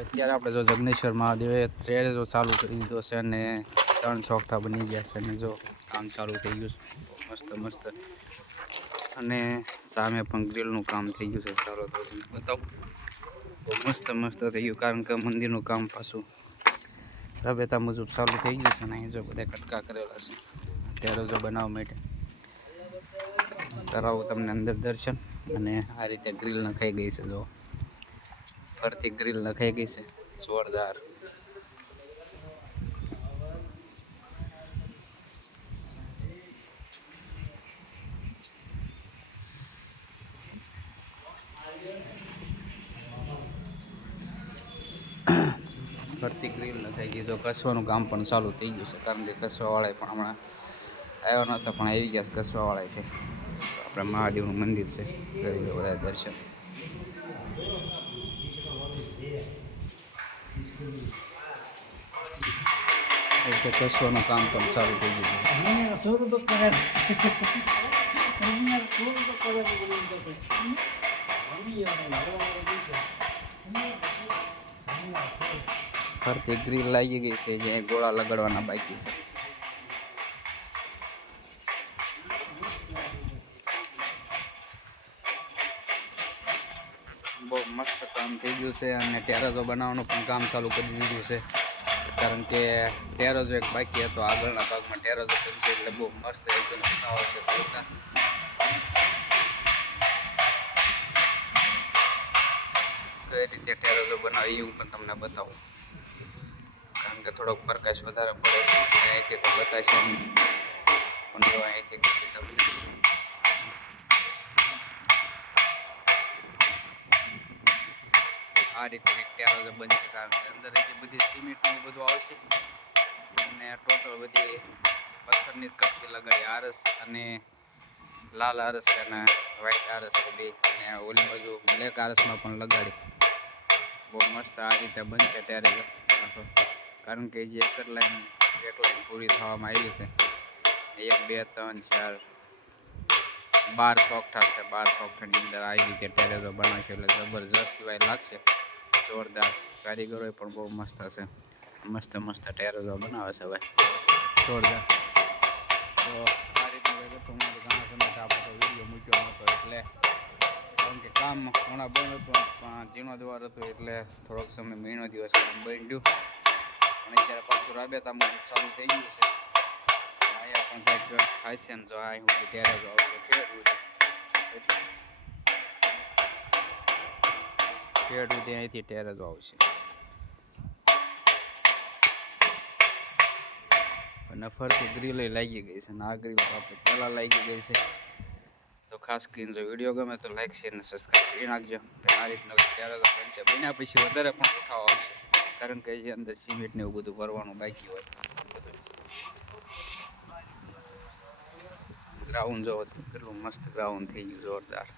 અત્યારે આપણે જો જગનેશ્વર મહાદેવે ટ્રેરેઝો ચાલુ કરી દીધો છે અને 3 ચોકઠા બની ગયા છે અને જો કામ ચાલુ થઈ ગયું છે મસ્ત મસ્ત અને સામે પણ ગ્રીલનું કામ થઈ ગયું છે. ચાલો તો તમને બતાવું તો મસ્ત મસ્ત થઈ ગયું કારણ કે મંદિરનું કામ પાછું રાબેતા મુજબ ચાલુ થઈ ગયું છે ને અહીં જો બધા કટકા કરેલા છે ટેરેઝો બનાવવા માટે. કરાવું તમને અંદર દર્શન અને આ રીતે ગ્રીલ નખાઈ ગઈ છે જો ફરતી ગ્રીલ નખાઈ ગઈ છે જોરદાર. ફરતી ગ્રીલ નખાઈ ગઈ જો કસવાનું કામ પણ ચાલુ થઈ ગયું છે કારણ કે કસવાવાળા પણ હમણાં આવ્યો નહોતો પણ આવી ગયા છે કસવાવાળા છે. આપણે મહાદેવનું મંદિર છે કરી લો બધા દર્શન. કસવાનું કામ પણ ચાલુ થઈ ગયું ફરતી ગ્રીલ લાગી ગઈ છે જે ગોળા લગાડવાના બાકી છે. બહુ મસ્ત કામ થઈ ગયું છે અને ટેરેઝો બનાવવાનું પણ કામ ચાલુ કરી દીધું છે કારણ કે ટેરેઝો એક બાકી હતો આગળના ભાગમાં ટેરેઝો કરી છે એટલે બહુ મસ્ત એકદમ આવશે. કઈ રીતે ટેરેઝો બનાવી હું પણ તમને બતાવું કારણ કે થોડોક પ્રકાશ વધારે પડે છે અહીંથી તો બતાવશે નહીં પણ જો અહીંથી આ રીતે ટેરેઝો બનશે કારણ કે અંદર બધી સિમેન્ટનું બધું આવશે અને ટોટલ બધી પથ્થરની કટકી લગાડી આરસ અને લાલ આરસ અને વ્હાઈટ આરસ બધી અને ઓલી બાજુ બ્લેક આરસમાં પણ લગાડી બહુ મસ્ત આ રીતે બનશે ટેરેઝો કારણ કે જે એક લાઈન પૂરી થવામાં આવી છે 1 2 3 4 12 ચોકઠા છે 12 ચોકઠાની અંદર આવી રીતે ટેરેઝો બનાવશે એટલે જબરજસ્ત વાય લાગશે જોરદાર. કારીગરો પણ બહુ મસ્ત હશે મસ્ત મસ્ત ટેરેઝો બનાવે છે ભાઈ જોરદાર. તો આ રીતની વગર તો મારે ઘણા સમયથી આપણે વિડીયો મૂક્યો નહોતો એટલે કારણ કે કામ ઘણા બંધ હતું પણ જીર્ણોદ્વાર હતું એટલે થોડોક સમય મહિનો દિવસ કામ બંધ ગયું અને અત્યારે પાછું રાબેતા મુજબ ચાલુ થઈ ગયું છે. અહીંયા પણ કંઈક ખાશે ને જો આ હું ટેરેઝો આવશે ઠેર સુધી અહીંથી ટેરેઝો આવશે અને ફરતી ગ્રીલ લાગી ગઈ છે અને આ ગ્રીલ આપણે પહેલાં લાગી ગઈ છે. તો ખાસ કરીને જો વિડીયો ગમે તો લાઈક શેર અને સબસ્ક્રાઈબ કરી નાખજો. આ રીતનો ટેરેઝો બનશે બન્યા પછી વધારે પણ ઉઠાવ આવશે કારણ કે જે અંદર સિમેન્ટ ને એવું બધું ભરવાનું બાકી હોય. ગ્રાઉન્ડ જો કેટલું મસ્ત ગ્રાઉન્ડ થઈ ગયું જોરદાર.